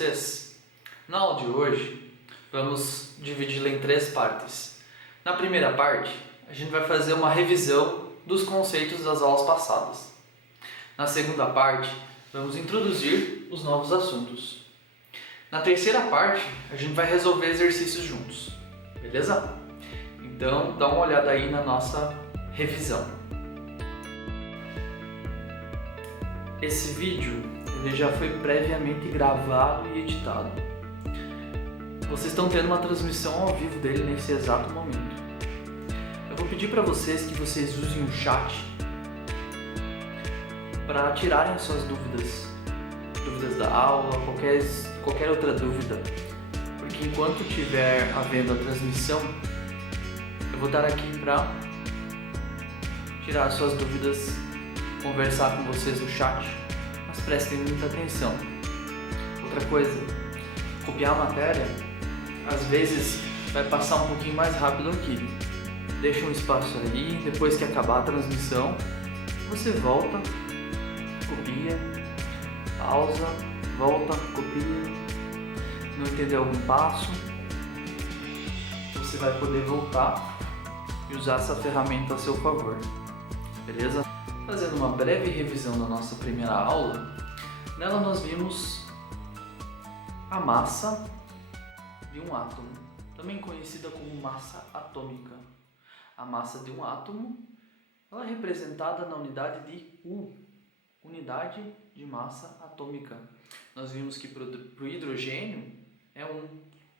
vocês? Na aula de hoje, vamos dividi-la em 3 partes. Na primeira parte, a gente vai fazer uma revisão dos conceitos das aulas passadas. Na segunda parte, vamos introduzir os novos assuntos. Na terceira parte, a gente vai resolver exercícios juntos, beleza? Então, dá uma olhada aí na nossa revisão. Esse vídeo ele já foi previamente gravado e editado. Vocês estão tendo uma transmissão ao vivo dele nesse exato momento. Eu vou pedir para vocês que vocês usem o chat para tirarem suas dúvidas da aula, qualquer outra dúvida, porque enquanto estiver havendo a transmissão, eu vou estar aqui para tirar suas dúvidas, conversar com vocês no chat, mas prestem muita atenção. Outra coisa, copiar a matéria, às vezes vai passar um pouquinho mais rápido aqui. Deixa um espaço aí, depois que acabar a transmissão, você volta, copia, pausa, volta, copia. Não entendeu algum passo, você vai poder voltar e usar essa ferramenta a seu favor, beleza? Fazendo uma breve revisão da nossa primeira aula, nela nós vimos a massa de um átomo, também conhecida como massa atômica. A massa de um átomo ela é representada na unidade de U, unidade de massa atômica. Nós vimos que para o hidrogênio é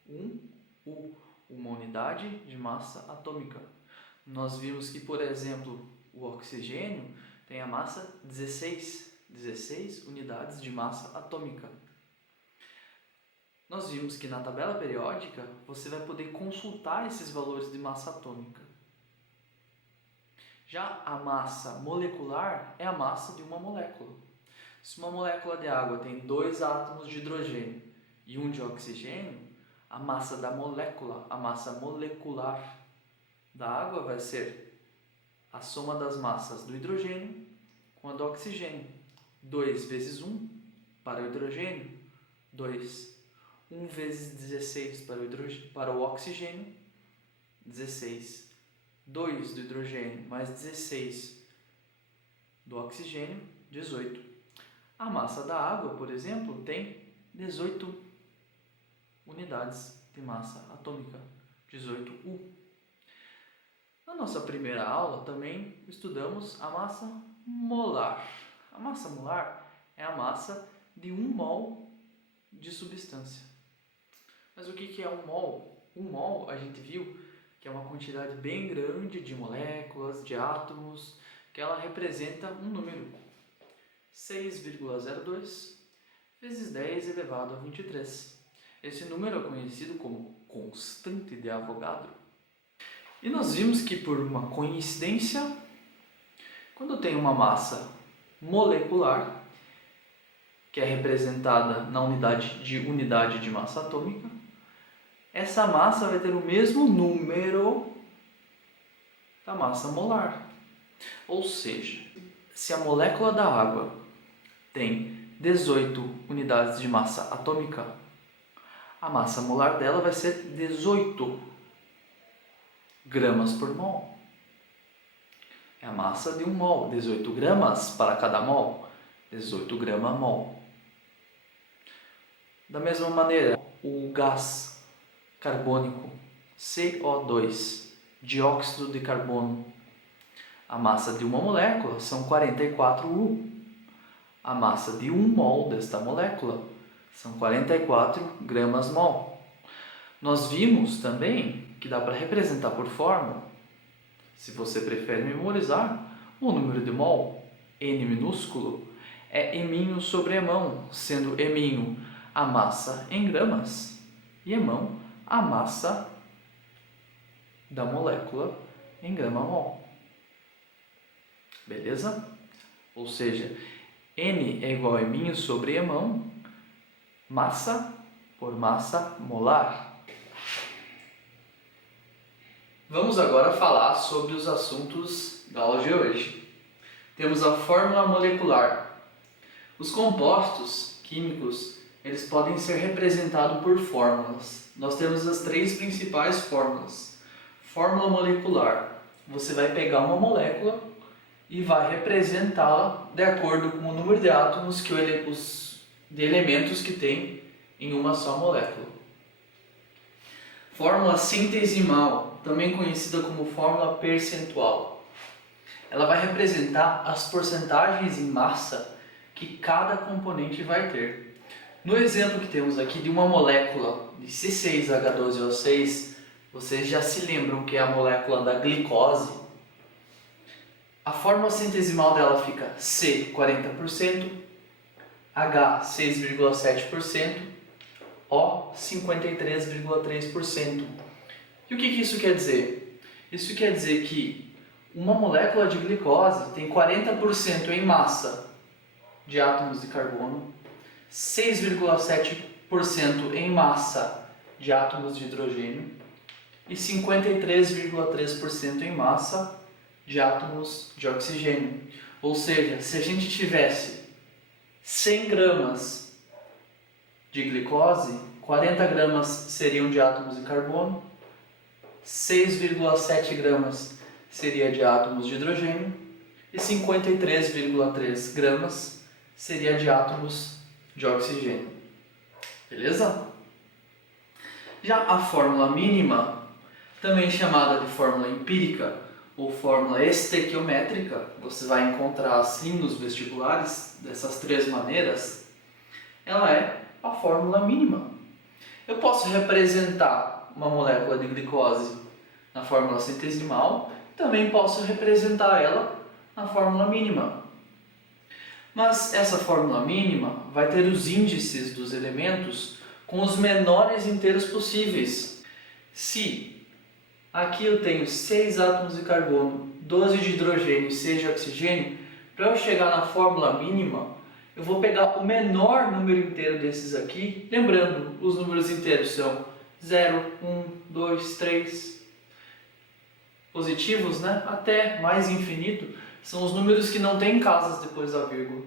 U, uma unidade de massa atômica. Nós vimos que, por exemplo, o oxigênio tem a massa 16 unidades de massa atômica. Nós vimos que na tabela periódica você vai poder consultar esses valores de massa atômica. Já a massa molecular é a massa de uma molécula. Se uma molécula de água tem 2 átomos de hidrogênio e 1 de oxigênio, a massa da molécula, a massa molecular da água vai ser a soma das massas do hidrogênio com a do oxigênio. 2 vezes 1 para o hidrogênio, 2. 1 vezes 16 para o oxigênio, 16. 2 do hidrogênio mais 16 do oxigênio, 18. A massa da água, por exemplo, tem 18 unidades de massa atômica, 18U. Na nossa primeira aula também estudamos a massa molar. A massa molar é a massa de 1 mol de substância. Mas o que é 1 mol? 1 mol a gente viu que é uma quantidade bem grande de moléculas, de átomos, que ela representa um número 6,02 vezes 10 elevado a 23. Esse número é conhecido como constante de Avogadro. E nós vimos que, por uma coincidência, quando tem uma massa molecular, que é representada na unidade de massa atômica, essa massa vai ter o mesmo número da massa molar. Ou seja, se a molécula da água tem 18 unidades de massa atômica, a massa molar dela vai ser 18 gramas por mol. É a massa de 1 mol, 18 gramas para cada mol, 18 grama-mol. Da mesma maneira, o gás carbônico CO2, dióxido de carbono, a massa de uma molécula são 44U. A massa de 1 mol desta molécula são 44 gramas-mol. Nós vimos também que dá para representar por fórmula, se você prefere memorizar, o número de mol, N minúsculo, é eminho sobre emão, sendo eminho a massa em gramas e emão a massa da molécula em grama-mol. Beleza? Ou seja, N é igual a eminho sobre emão, massa por massa molar. Vamos agora falar sobre os assuntos da aula de hoje. Temos a fórmula molecular. Os compostos químicos eles podem ser representados por fórmulas. Nós temos as três principais fórmulas. Fórmula molecular. Você vai pegar uma molécula e vai representá-la de acordo com o número de átomos de elementos que tem em uma só molécula. Fórmula centesimal, também conhecida como fórmula percentual. Ela vai representar as porcentagens em massa que cada componente vai ter. No exemplo que temos aqui de uma molécula de C6H12O6, vocês já se lembram que é a molécula da glicose. A fórmula centesimal dela fica C 40%, H 6,7%, O 53,3%. E o que isso quer dizer? Isso quer dizer que uma molécula de glicose tem 40% em massa de átomos de carbono, 6,7% em massa de átomos de hidrogênio e 53,3% em massa de átomos de oxigênio. Ou seja, se a gente tivesse 100 gramas de glicose, 40 gramas seriam de átomos de carbono, 6,7 gramas seria de átomos de hidrogênio e 53,3 gramas seria de átomos de oxigênio. Beleza? Já a fórmula mínima, também chamada de fórmula empírica ou fórmula estequiométrica, você vai encontrar assim nos vestibulares, dessas três maneiras, ela é a fórmula mínima. Eu posso representar uma molécula de glicose na fórmula centesimal, também posso representar ela na fórmula mínima. Mas essa fórmula mínima vai ter os índices dos elementos com os menores inteiros possíveis. Se aqui eu tenho 6 átomos de carbono, 12 de hidrogênio e 6 de oxigênio, para eu chegar na fórmula mínima, eu vou pegar o menor número inteiro desses aqui. Lembrando, os números inteiros são 0, 1, 2, 3. Positivos, né? Até mais infinito, são os números que não têm casas depois da vírgula.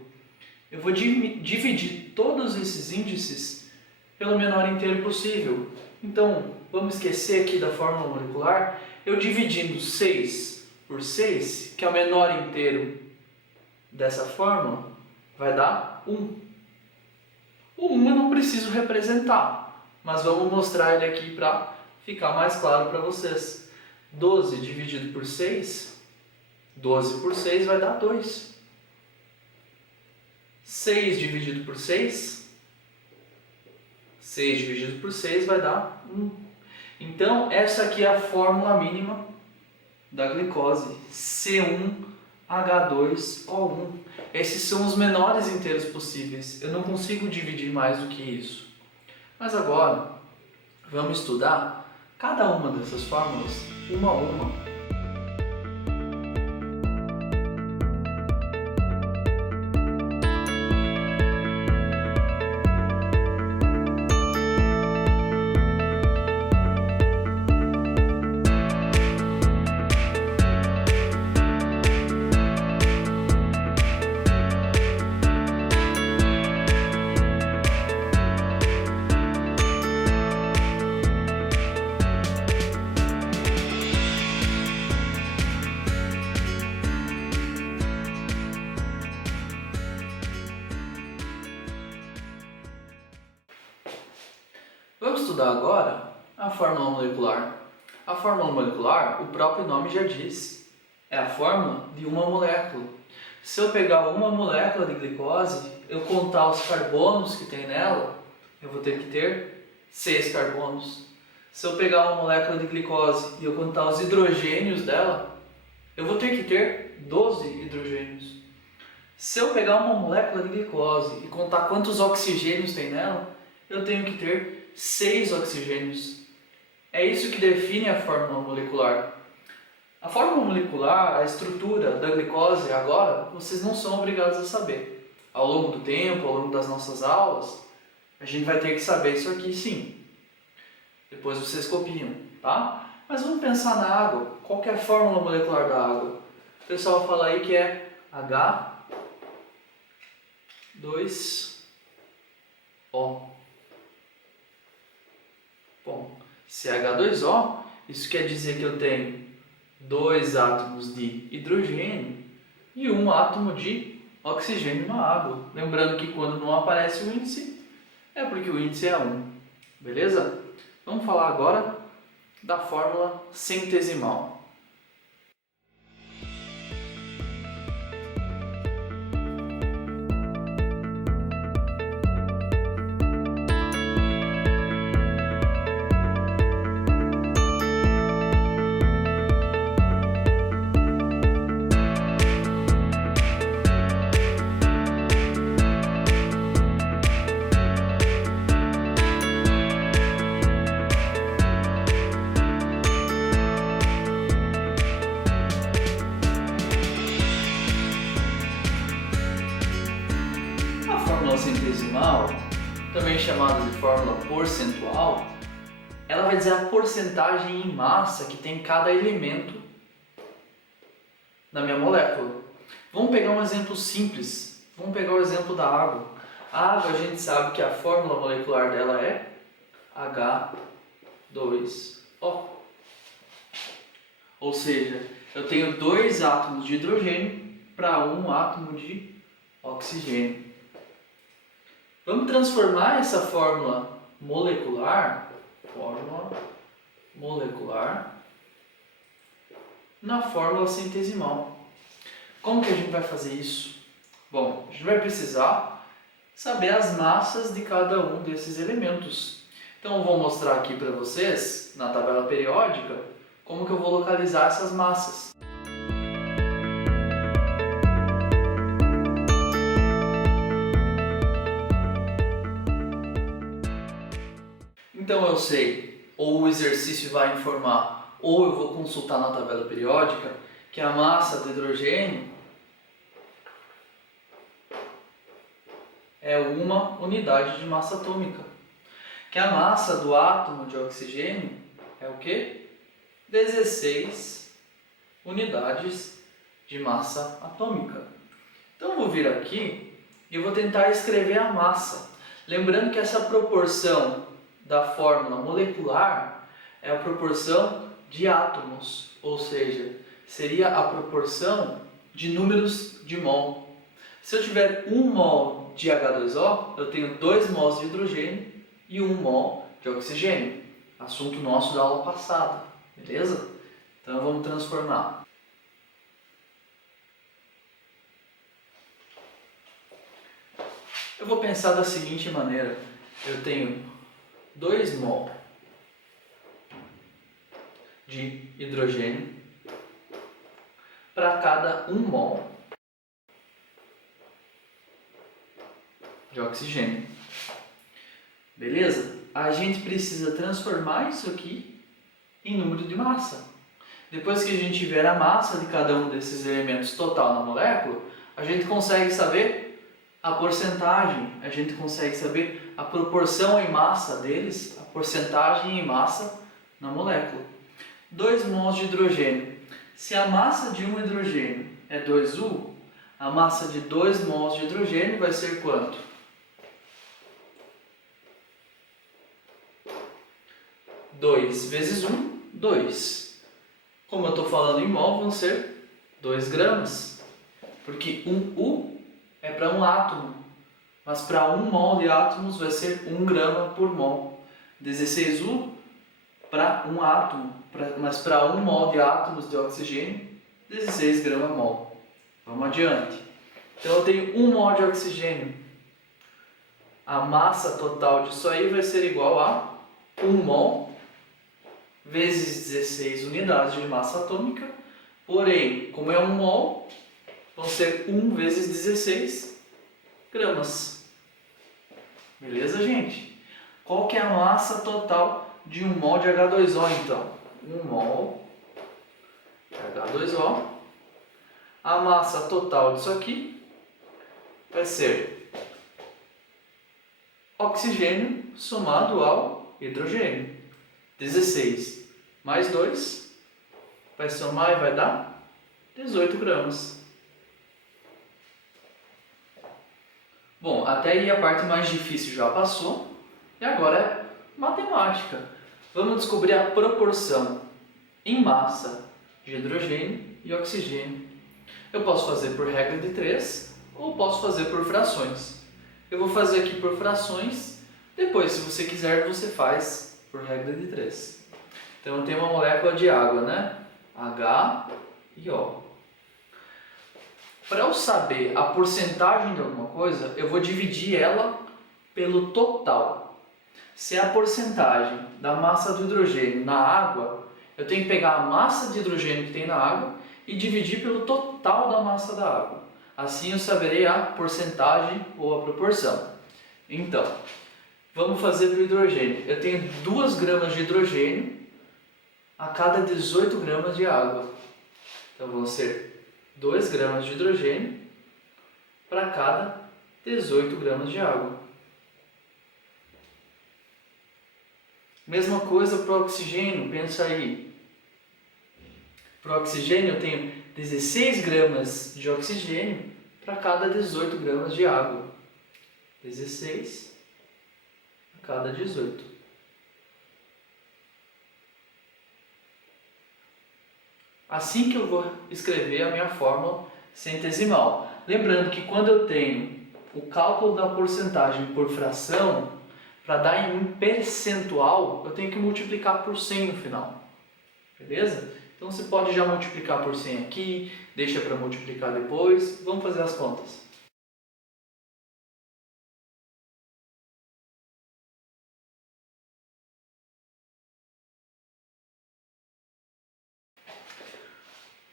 Eu vou dividir todos esses índices pelo menor inteiro possível. Então, vamos esquecer aqui da fórmula molecular. Eu dividindo 6 por 6, que é o menor inteiro dessa fórmula, vai dar 1. O 1 eu não preciso representar, mas vamos mostrar ele aqui para ficar mais claro para vocês. 12 dividido por 6, 12 por 6 vai dar 2. 6 dividido por 6, 6 dividido por 6 vai dar 1. Então, essa aqui é a fórmula mínima da glicose, C1H2O1. Esses são os menores inteiros possíveis. Eu não consigo dividir mais do que isso. Mas agora, vamos estudar cada uma dessas fórmulas, uma a uma. Vamos estudar agora a fórmula molecular. A fórmula molecular, o próprio nome já diz, é a fórmula de uma molécula. Se eu pegar uma molécula de glicose, eu contar os carbonos que tem nela, eu vou ter que ter 6 carbonos. Se eu pegar uma molécula de glicose e eu contar os hidrogênios dela, eu vou ter que ter 12 hidrogênios. Se eu pegar uma molécula de glicose e contar quantos oxigênios tem nela, eu tenho que ter 6 oxigênios. É isso que define a fórmula molecular. A fórmula molecular, a estrutura da glicose, agora, vocês não são obrigados a saber. Ao longo do tempo, ao longo das nossas aulas, a gente vai ter que saber isso aqui sim. Depois vocês copiam, tá? Mas vamos pensar na água. Qual que é a fórmula molecular da água? O pessoal fala aí que é H2O. Bom, se é H2O, isso quer dizer que eu tenho 2 átomos de hidrogênio e 1 átomo de oxigênio na água. Lembrando que quando não aparece o índice, é porque o índice é 1. Beleza? Vamos falar agora da fórmula centesimal. Centesimal, também chamada de fórmula percentual, ela vai dizer a porcentagem em massa que tem cada elemento na minha molécula. Vamos pegar um exemplo simples, vamos pegar o exemplo da água. A água, a gente sabe que a fórmula molecular dela é H2O. Ou seja, eu tenho 2 átomos de hidrogênio para 1 átomo de oxigênio. Vamos transformar essa fórmula molecular na fórmula centesimal. Como que a gente vai fazer isso? Bom, a gente vai precisar saber as massas de cada um desses elementos. Então eu vou mostrar aqui para vocês, na tabela periódica, como que eu vou localizar essas massas. Então eu sei, ou o exercício vai informar, ou eu vou consultar na tabela periódica, que a massa do hidrogênio é 1 unidade de massa atômica. Que a massa do átomo de oxigênio é o quê? 16 unidades de massa atômica. Então eu vou vir aqui e eu vou tentar escrever a massa. Lembrando que essa proporção da fórmula molecular é a proporção de átomos, ou seja, seria a proporção de números de mol. Se eu tiver 1 mol de H2O, eu tenho 2 mols de hidrogênio e 1 mol de oxigênio. Assunto nosso da aula passada, beleza? Então vamos transformar. Eu vou pensar da seguinte maneira: eu tenho 2 mol de hidrogênio para cada 1 mol de oxigênio. Beleza? A gente precisa transformar isso aqui em número de massa. Depois que a gente tiver a massa de cada um desses elementos total na molécula, a gente consegue saber a porcentagem, a gente consegue saber a proporção em massa deles, a porcentagem em massa na molécula. 2 mols de hidrogênio. Se a massa de um hidrogênio é 2U, a massa de 2 mols de hidrogênio vai ser quanto? 2 vezes 1, 2. Como eu estou falando em mol, vão ser 2 gramas. Porque 1U é para um átomo, mas para 1 mol de átomos vai ser 1 grama por mol. 16U para um átomo, mas para 1 mol de átomos de oxigênio, 16 grama mol. Vamos adiante. Então eu tenho 1 mol de oxigênio. A massa total disso aí vai ser igual a 1 mol vezes 16 unidades de massa atômica. Porém, como é 1 mol, vão ser 1 vezes 16 gramas. Beleza, gente? Qual que é a massa total de 1 mol de H2O, então? 1 mol de H2O. A massa total disso aqui vai ser oxigênio somado ao hidrogênio. 16 mais 2 vai somar e vai dar 18 gramas. Bom, até aí a parte mais difícil já passou e agora é matemática. Vamos descobrir a proporção em massa de hidrogênio e oxigênio. Eu posso fazer por regra de 3 ou posso fazer por frações. Eu vou fazer aqui por frações, depois se você quiser você faz por regra de 3. Então eu tenho uma molécula de água, né? H e O. Para eu saber a porcentagem de alguma coisa, eu vou dividir ela pelo total. Se é a porcentagem da massa do hidrogênio na água, eu tenho que pegar a massa de hidrogênio que tem na água e dividir pelo total da massa da água. Assim eu saberei a porcentagem ou a proporção. Então, vamos fazer para o hidrogênio. Eu tenho 2 gramas de hidrogênio a cada 18 gramas de água. Então vão ser 2 gramas de hidrogênio para cada 18 gramas de água. Mesma coisa para o oxigênio, pensa aí. Para o oxigênio eu tenho 16 gramas de oxigênio para cada 18 gramas de água. 16 a cada 18. Assim que eu vou escrever a minha fórmula centesimal. Lembrando que quando eu tenho o cálculo da porcentagem por fração, para dar em percentual, eu tenho que multiplicar por 100 no final. Beleza? Então você pode já multiplicar por 100 aqui, deixa para multiplicar depois. Vamos fazer as contas.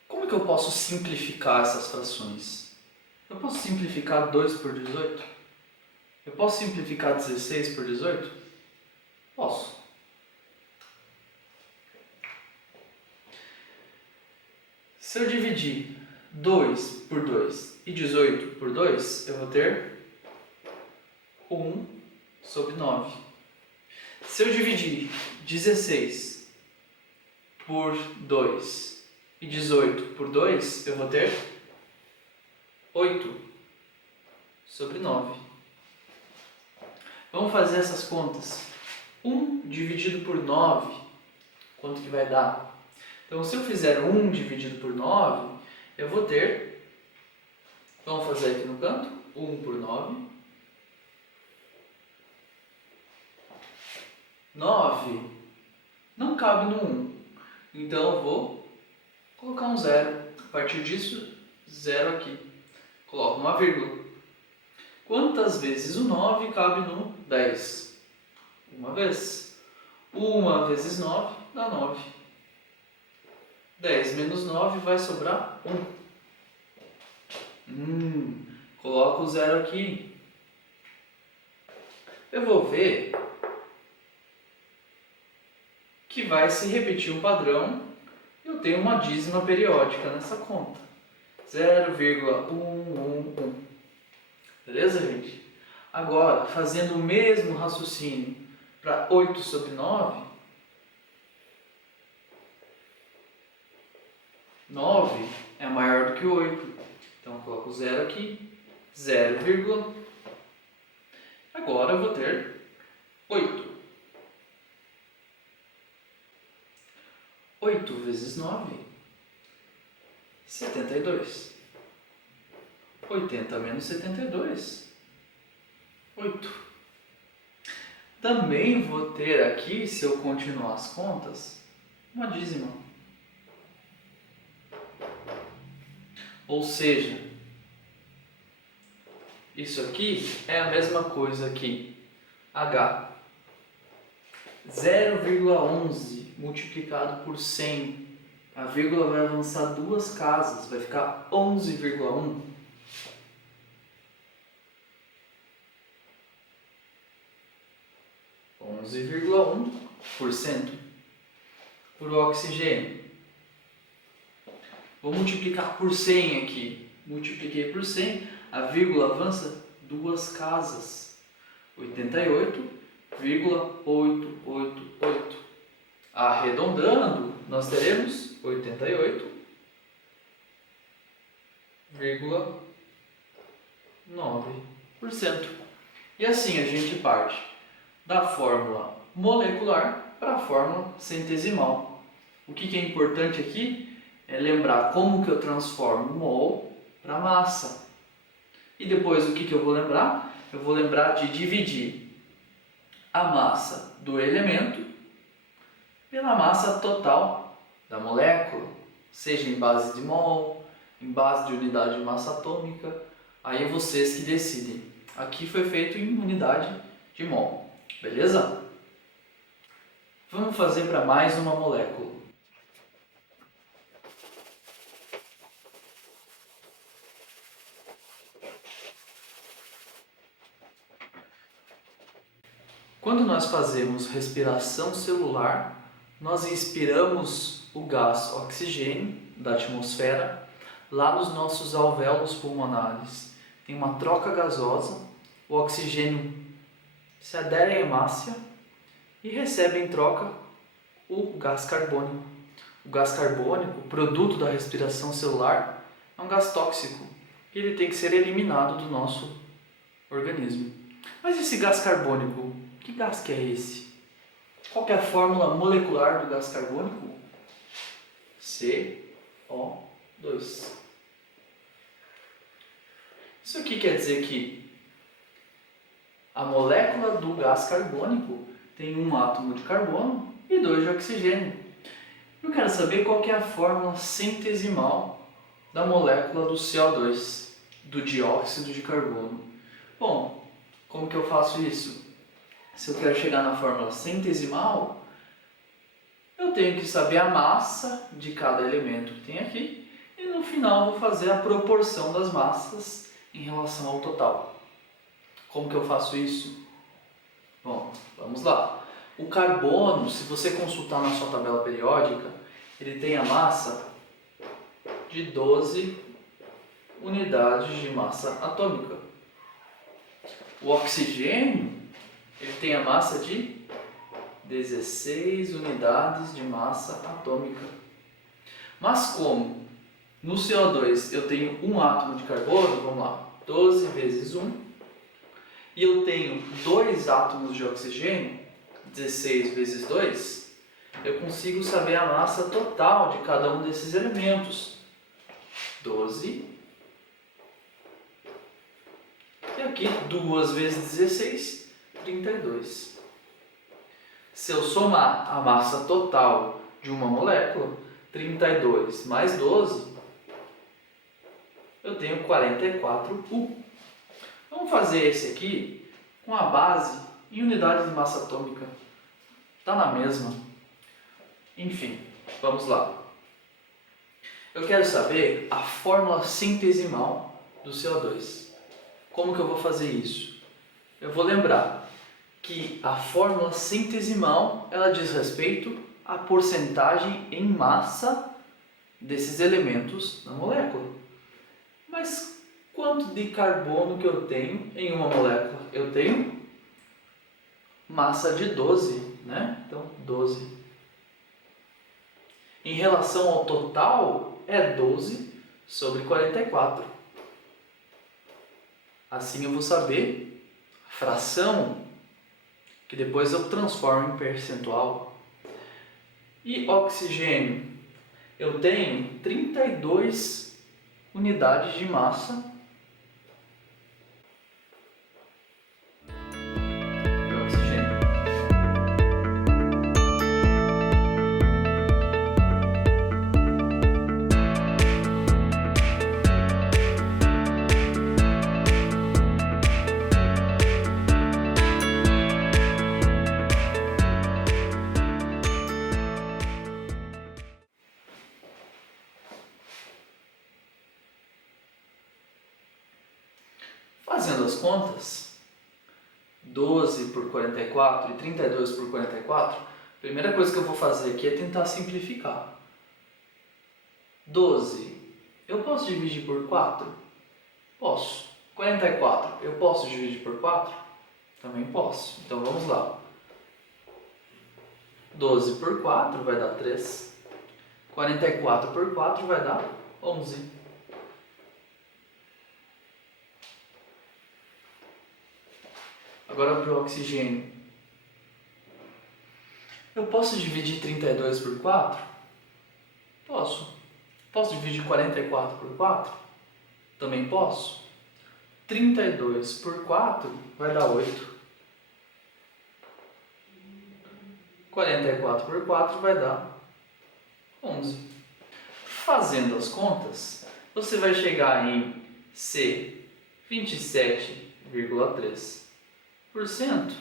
Como que eu posso simplificar essas frações? Eu posso simplificar 2 por 18? Eu posso simplificar 16 por 18? Posso. Se eu dividir 2 por 2 e 18 por 2, eu vou ter 1 sobre 9. Se eu dividir 16 por 2 e 18 por 2, eu vou ter 8 sobre 9. Vamos fazer essas contas. 1 dividido por 9, quanto que vai dar? Então, se eu fizer 1 dividido por 9, eu vou ter, vamos fazer aqui no canto, 1 por 9. 9 não cabe no 1, então eu vou colocar um 0. A partir disso, 0 aqui. Coloco uma vírgula. Quantas vezes o 9 cabe no 10? Uma vez. 1 vezes 9 dá 9. 10 menos 9 vai sobrar 1. Coloco o 0 aqui. Eu vou ver que vai se repetir um padrão. Eu tenho uma dízima periódica nessa conta. 0,111. Beleza, gente? Agora, fazendo o mesmo raciocínio para 8 sobre 9, 9 é maior do que 8. Então, eu coloco 0 aqui, 0, agora eu vou ter 8. 8 vezes 9, 72. 80 menos 72, 8. Também vou ter aqui, se eu continuar as contas, uma dízima. Ou seja, isso aqui é a mesma coisa aqui. H. 0,11 multiplicado por 100. A vírgula vai avançar 2 casas, vai ficar 11,1. 11,1% por oxigênio. Vou multiplicar por 100 aqui. Multipliquei por 100, a vírgula avança 2 casas. 88,888. Arredondando, nós teremos 88,9. E assim a gente parte da fórmula molecular para a fórmula centesimal. O que é importante aqui é lembrar como que eu transformo mol para massa. E depois o que eu vou lembrar? Eu vou lembrar de dividir a massa do elemento pela massa total da molécula, seja em base de mol, em base de unidade de massa atômica, aí é vocês que decidem. Aqui foi feito em unidade de mol, beleza? Vamos fazer para mais uma molécula. Quando nós fazemos respiração celular, nós inspiramos o gás oxigênio da atmosfera lá nos nossos alvéolos pulmonares. Tem uma troca gasosa, o oxigênio se adere à hemácia e recebe em troca o gás carbônico. O gás carbônico, produto da respiração celular, é um gás tóxico e ele tem que ser eliminado do nosso organismo. Mas esse gás carbônico, que gás que é esse? Qual que é a fórmula molecular do gás carbônico? CO2. Isso aqui quer dizer que a molécula do gás carbônico tem um átomo de carbono e 2 de oxigênio. Eu quero saber qual que é a fórmula centesimal da molécula do CO2, do dióxido de carbono. Bom, como que eu faço isso? Se eu quero chegar na fórmula centesimal, eu tenho que saber a massa de cada elemento que tem aqui e no final vou fazer a proporção das massas em relação ao total. Como que eu faço isso? Bom, vamos lá. O carbono, se você consultar na sua tabela periódica, ele tem a massa de 12 unidades de massa atômica. O oxigênio, ele tem a massa de 16 unidades de massa atômica. Mas como no CO2 eu tenho um átomo de carbono, vamos lá, 12 vezes 1, e eu tenho 2 átomos de oxigênio, 16 vezes 2, eu consigo saber a massa total de cada um desses elementos. 12. E aqui 2 vezes 16, 32. Se eu somar a massa total de uma molécula, 32 mais 12, eu tenho 44U. Vamos fazer esse aqui com a base em unidade de massa atômica. Está na mesma. Enfim, vamos lá. Eu quero saber a fórmula centesimal do CO2. Como que eu vou fazer isso? Eu vou lembrar que a fórmula centesimal ela diz respeito à porcentagem em massa desses elementos na molécula. Mas quanto de carbono que eu tenho em uma molécula? Eu tenho massa de 12, né? Então, 12. Em relação ao total, é 12 sobre 44. Assim eu vou saber a fração, que depois eu transformo em percentual. E oxigênio, eu tenho 32 unidades de massa de oxigênio. Fazendo as contas, 12 por 44 e 32 por 44, a primeira coisa que eu vou fazer aqui é tentar simplificar. 12, eu posso dividir por 4? Posso. 44, eu posso dividir por 4? Também posso. Então vamos lá. 12 por 4 vai dar 3. 44 por 4 vai dar 11. Agora para o oxigênio. Eu posso dividir 32 por 4? Posso. Posso dividir 44 por 4? Também posso. 32 por 4 vai dar 8. 44 por 4 vai dar 11. Fazendo as contas, você vai chegar em C 27,3%.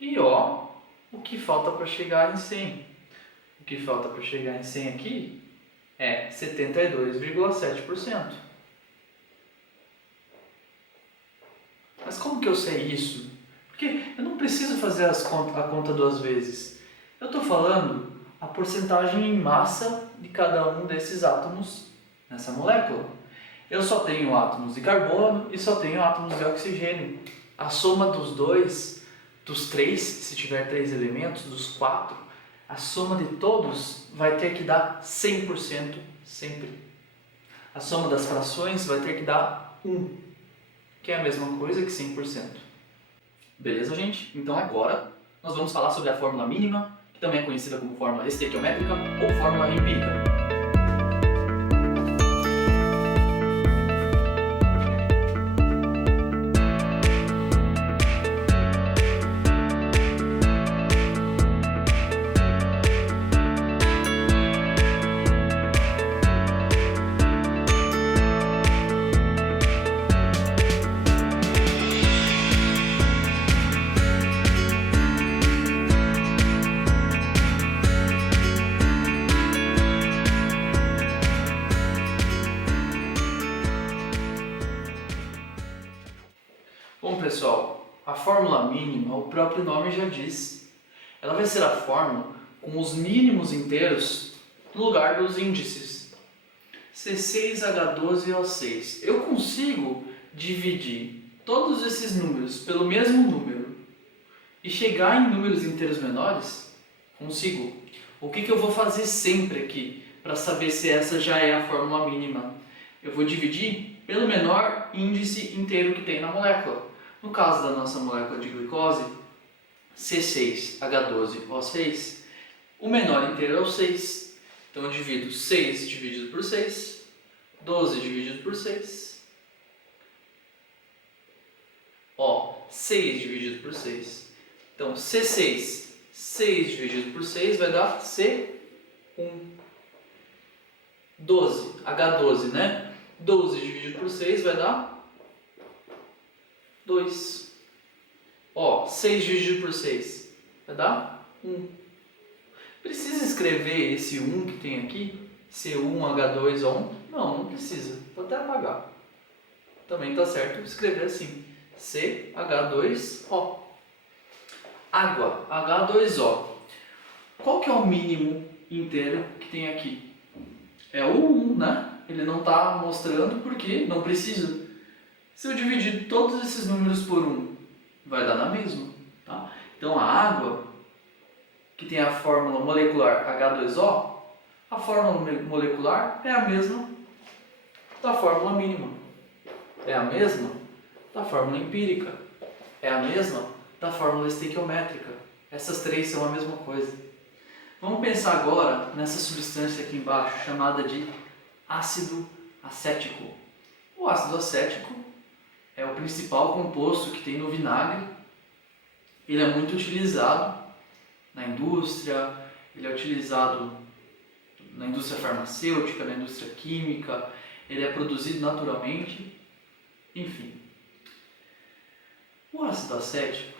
E ó, o que falta para chegar em 100? O que falta para chegar em 100 aqui é 72,7%. Mas como que eu sei isso? Porque eu não preciso fazer a conta duas vezes. Eu estou falando a porcentagem em massa de cada um desses átomos nessa molécula. Eu só tenho átomos de carbono e só tenho átomos de oxigênio. A soma dos dois, dos três, se tiver 3 elementos, dos 4, a soma de todos vai ter que dar 100% sempre. A soma das frações vai ter que dar 1, que é a mesma coisa que 100%. Beleza, gente? Então agora nós vamos falar sobre a fórmula mínima, que também é conhecida como fórmula estequiométrica ou fórmula empírica. Bom, pessoal, a fórmula mínima, o próprio nome já diz. Ela vai ser a fórmula com os mínimos inteiros no lugar dos índices. C6H12O6. Eu consigo dividir todos esses números pelo mesmo número e chegar em números inteiros menores? Consigo. O que eu vou fazer sempre aqui para saber se essa já é a fórmula mínima? Eu vou dividir pelo menor índice inteiro que tem na molécula. No caso da nossa molécula de glicose, C6H12O6, o menor inteiro é o 6. Então eu divido 6 dividido por 6, 12 dividido por 6. Ó, 6 dividido por 6. Então C6, 6 dividido por 6 vai dar C1. 12, H12, né? 12 dividido por 6 vai dar 2. Ó, 6 dividido por 6 vai dar 1. Precisa escrever esse 1 que tem aqui? C1H2O1? Não precisa. Vou até apagar. Também está certo escrever assim. CH2O. Água, H2O. Qual que é o mínimo inteiro que tem aqui? É o 1, né? Ele não está mostrando porque não precisa. Se eu dividir todos esses números por 1, vai dar na mesma. Tá? Então a água, que tem a fórmula molecular H2O, a fórmula molecular é a mesma da fórmula mínima. É a mesma da fórmula empírica. É a mesma da fórmula estequiométrica. Essas três são a mesma coisa. Vamos pensar agora nessa substância aqui embaixo, chamada de ácido acético. O ácido acético é o principal composto que tem no vinagre. Ele é muito utilizado na indústria, ele é utilizado na indústria farmacêutica, na indústria química, ele é produzido naturalmente, enfim. O ácido acético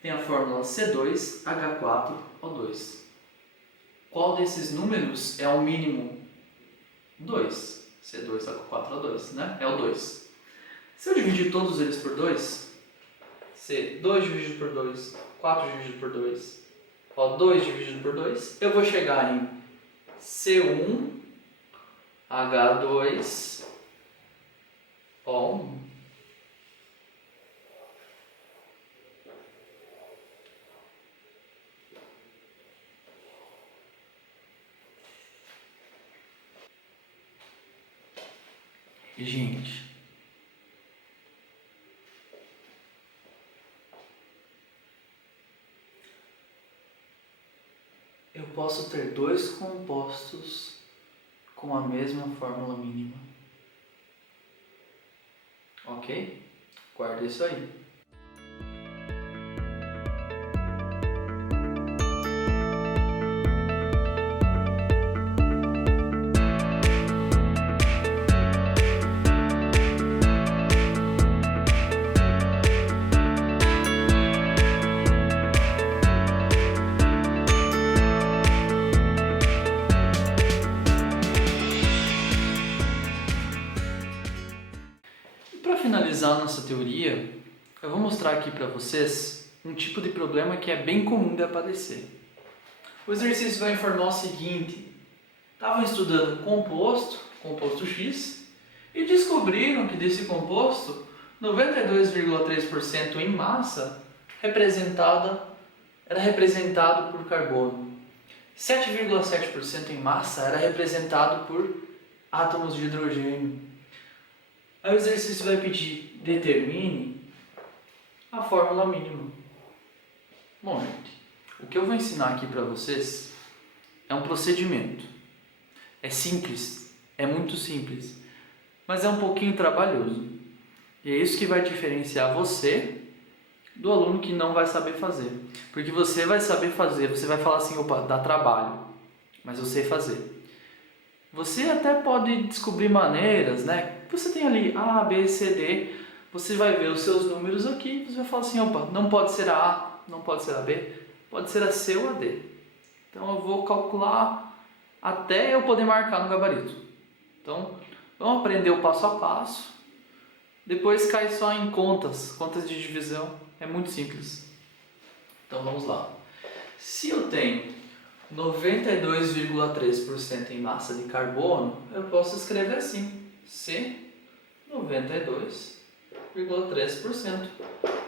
tem a fórmula C2H4O2. Qual desses números é o mínimo? 2. C2H4O2, né? É o 2. Se eu dividir todos eles por 2, C2 dividido por 2, 4 dividido por 2, ó, 2 dividido por 2, eu vou chegar em C1H2O1. E, gente, eu posso ter dois compostos com a mesma fórmula mínima. Ok? Guarda isso aí. Para finalizar nossa teoria, eu vou mostrar aqui para vocês um tipo de problema que é bem comum de aparecer. O exercício vai informar o seguinte: estavam estudando composto X, e descobriram que desse composto, 92,3% em massa era representado por carbono. 7,7% em massa era representado por átomos de hidrogênio. Aí o exercício vai pedir: determine a fórmula mínima. Bom, gente, o que eu vou ensinar aqui para vocês é um procedimento. É simples, é muito simples, mas é um pouquinho trabalhoso. E é isso que vai diferenciar você do aluno que não vai saber fazer. Porque você vai saber fazer, você vai falar assim: opa, dá trabalho, mas eu sei fazer. Você até pode descobrir maneiras, né? Você tem ali A, B, C, D, você vai ver os seus números aqui, você vai falar assim: opa, não pode ser a A, não pode ser a B, pode ser a C ou a D. Então eu vou calcular até eu poder marcar no gabarito. Então vamos aprender o passo a passo, depois cai só em contas de divisão, é muito simples. Então vamos lá. Se eu tenho 92,3% em massa de carbono, eu posso escrever assim: C, 92,3%.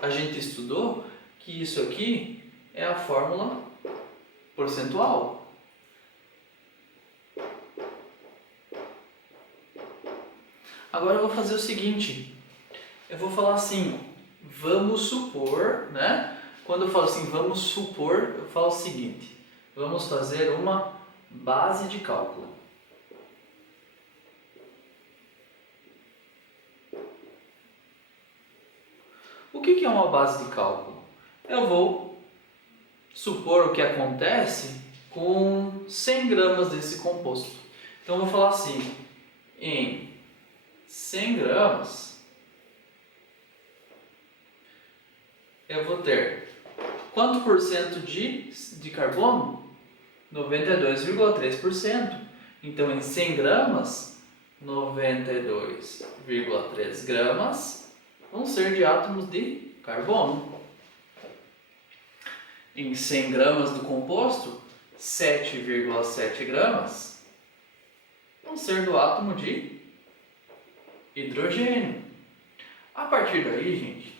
A gente estudou que isso aqui é a fórmula percentual. Agora eu vou fazer o seguinte: eu vou falar assim, vamos supor, né? Quando eu falo assim, vamos supor, eu falo o seguinte: vamos fazer uma base de cálculo. O que é uma base de cálculo? Eu vou supor o que acontece com 100 gramas desse composto. Então eu vou falar assim: em 100 gramas eu vou ter quanto por cento de carbono? 92,3%. Então em 100 gramas, 92,3 gramas vão ser de átomos de carbono. Em 100 gramas do composto, 7,7 gramas vão ser do átomo de hidrogênio. A partir daí, gente,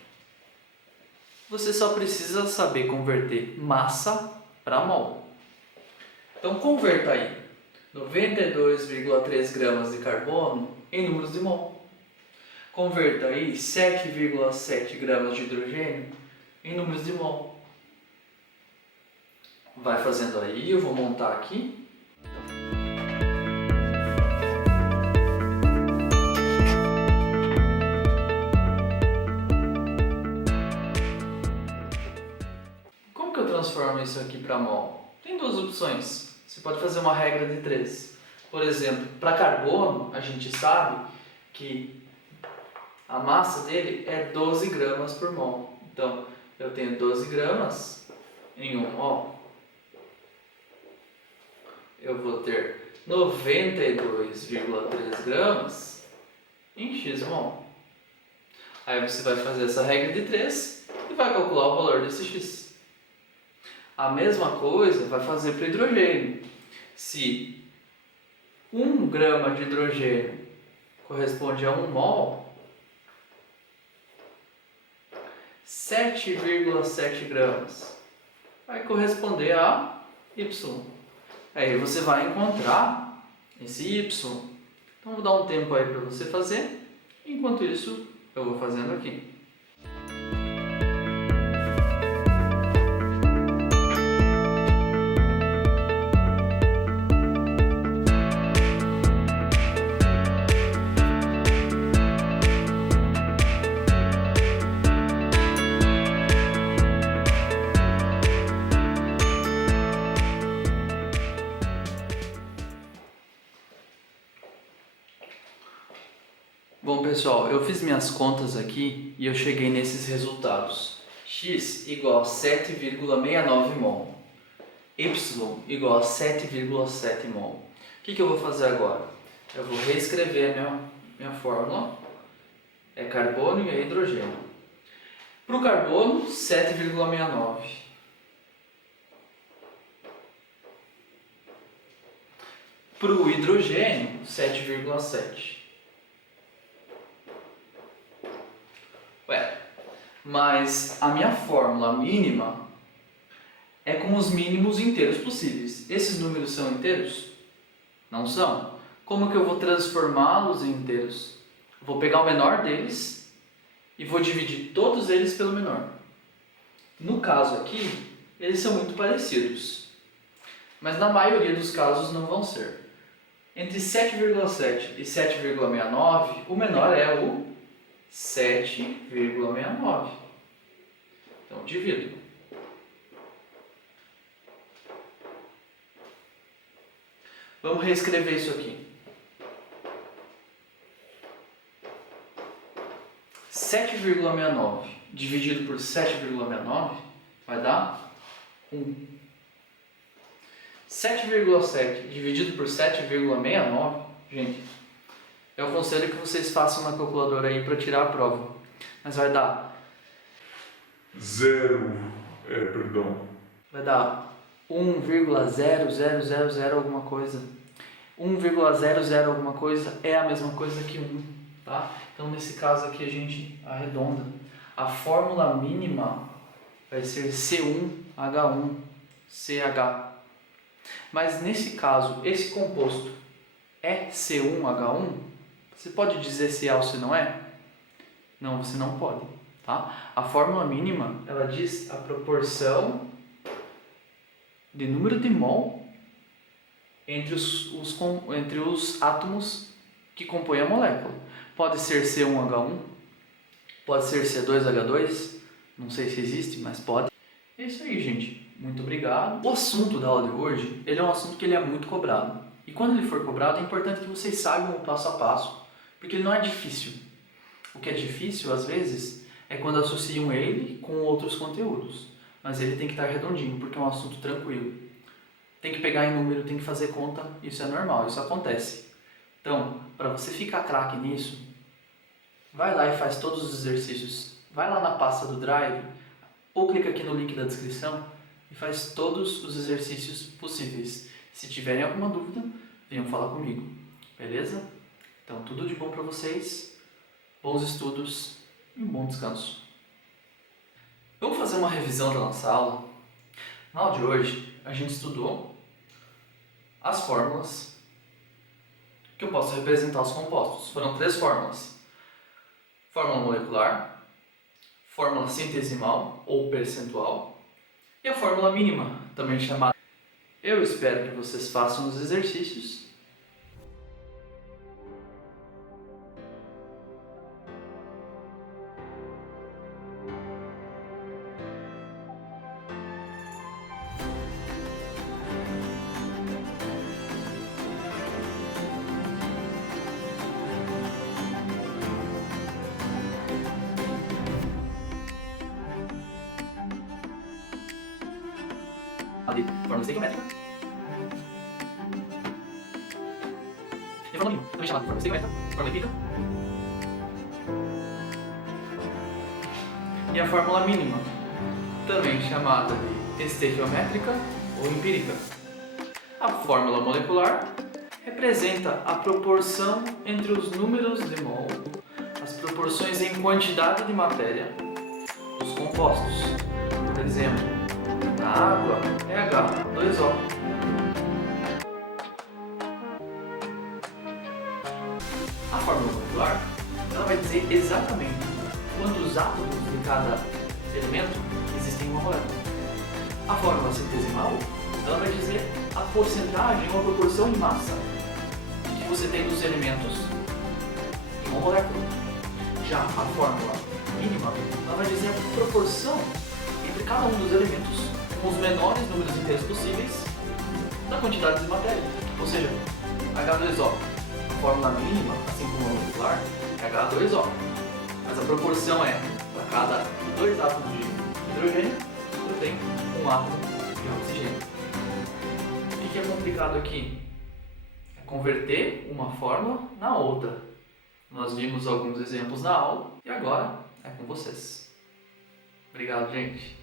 você só precisa saber converter massa para mol. Então converta aí 92,3 gramas de carbono em números de mol. Converta aí 7,7 gramas de hidrogênio em números de mol. Vai fazendo aí, eu vou montar aqui. Como que eu transformo isso aqui para mol? Tem duas opções. Você pode fazer uma regra de 3. Por exemplo, para carbono, a gente sabe que a massa dele é 12 gramas por mol. Então, eu tenho 12 gramas em 1 mol. Eu vou ter 92,3 gramas em x mol. Aí você vai fazer essa regra de 3 e vai calcular o valor desse x. A mesma coisa vai fazer para o hidrogênio. Se 1 grama de hidrogênio corresponde a 1 mol, 7,7 gramas vai corresponder a Y. Aí você vai encontrar esse Y. Então vou dar um tempo aí para você fazer. Enquanto isso, eu vou fazendo aqui. Bom pessoal, eu fiz minhas contas aqui e eu cheguei nesses resultados. X igual a 7,69 mol. Y igual a 7,7 mol. O que eu vou fazer agora? Eu vou reescrever a minha fórmula. É carbono e é hidrogênio. Para o carbono, 7,69. Para o hidrogênio, 7,7. Ué, mas a minha fórmula mínima é com os mínimos inteiros possíveis. Esses números são inteiros? Não são. Como que eu vou transformá-los em inteiros? Eu vou pegar o menor deles e vou dividir todos eles pelo menor. No caso aqui, eles são muito parecidos, mas na maioria dos casos não vão ser. Entre 7,7 e 7,69, o menor é o 7,69. Então, divido. Vamos reescrever isso aqui. 7,69 dividido por 7,69 vai dar 1. 7,7 dividido por 7,69, gente, eu aconselho que vocês façam uma calculadora aí para tirar a prova. Mas vai dar... Vai dar 1,0000 alguma coisa. 1,00 alguma coisa é a mesma coisa que 1, tá? Então nesse caso aqui a gente arredonda. A fórmula mínima vai ser C1H1CH. Mas nesse caso, esse composto é C1H1? Você pode dizer se é ou se não é? Não, você não pode, tá? A fórmula mínima, ela diz a proporção de número de mol entre os átomos que compõem a molécula. Pode ser C1H1, pode ser C2H2, não sei se existe, mas pode. É isso aí, gente. Muito obrigado. O assunto da aula de hoje, ele é um assunto que ele é muito cobrado. E quando ele for cobrado, é importante que vocês saibam o passo a passo, porque ele não é difícil. O que é difícil, às vezes, é quando associam ele com outros conteúdos. Mas ele tem que estar redondinho, porque é um assunto tranquilo. Tem que pegar em número, tem que fazer conta, isso é normal, isso acontece. Então, para você ficar craque nisso, vai lá e faz todos os exercícios. Vai lá na pasta do Drive, ou clica aqui no link da descrição e faz todos os exercícios possíveis. Se tiverem alguma dúvida, venham falar comigo, beleza? Então, tudo de bom para vocês, bons estudos e um bom descanso. Vamos fazer uma revisão da nossa aula. Na aula de hoje, a gente estudou as fórmulas que eu posso representar os compostos. Foram 3 fórmulas. Fórmula molecular, fórmula centesimal ou percentual e a fórmula mínima, também chamada. Eu espero que vocês façam os exercícios. De forma estequiométrica e a fórmula mínima, também chamada de forma estequiométrica, forma empírica, e a fórmula mínima, também chamada de estequiométrica ou empírica. A fórmula molecular representa a proporção entre os números de mol, as proporções em quantidade de matéria dos compostos. Por exemplo, na água é H2O. A fórmula molecular, ela vai dizer exatamente quantos átomos de cada elemento existem em uma molécula. A fórmula centesimal, ela vai dizer a porcentagem ou a proporção em massa que você tem dos elementos em uma molécula. Já a fórmula mínima, ela vai dizer a proporção entre cada um dos elementos com os menores números inteiros possíveis da quantidade de matéria. Ou seja, H2O, a fórmula mínima, assim como a molecular, H2O. Mas a proporção é, para cada 2 átomos de hidrogênio, eu tenho um átomo de oxigênio. O que é complicado aqui? É converter uma fórmula na outra. Nós vimos alguns exemplos na aula e agora é com vocês. Obrigado, gente.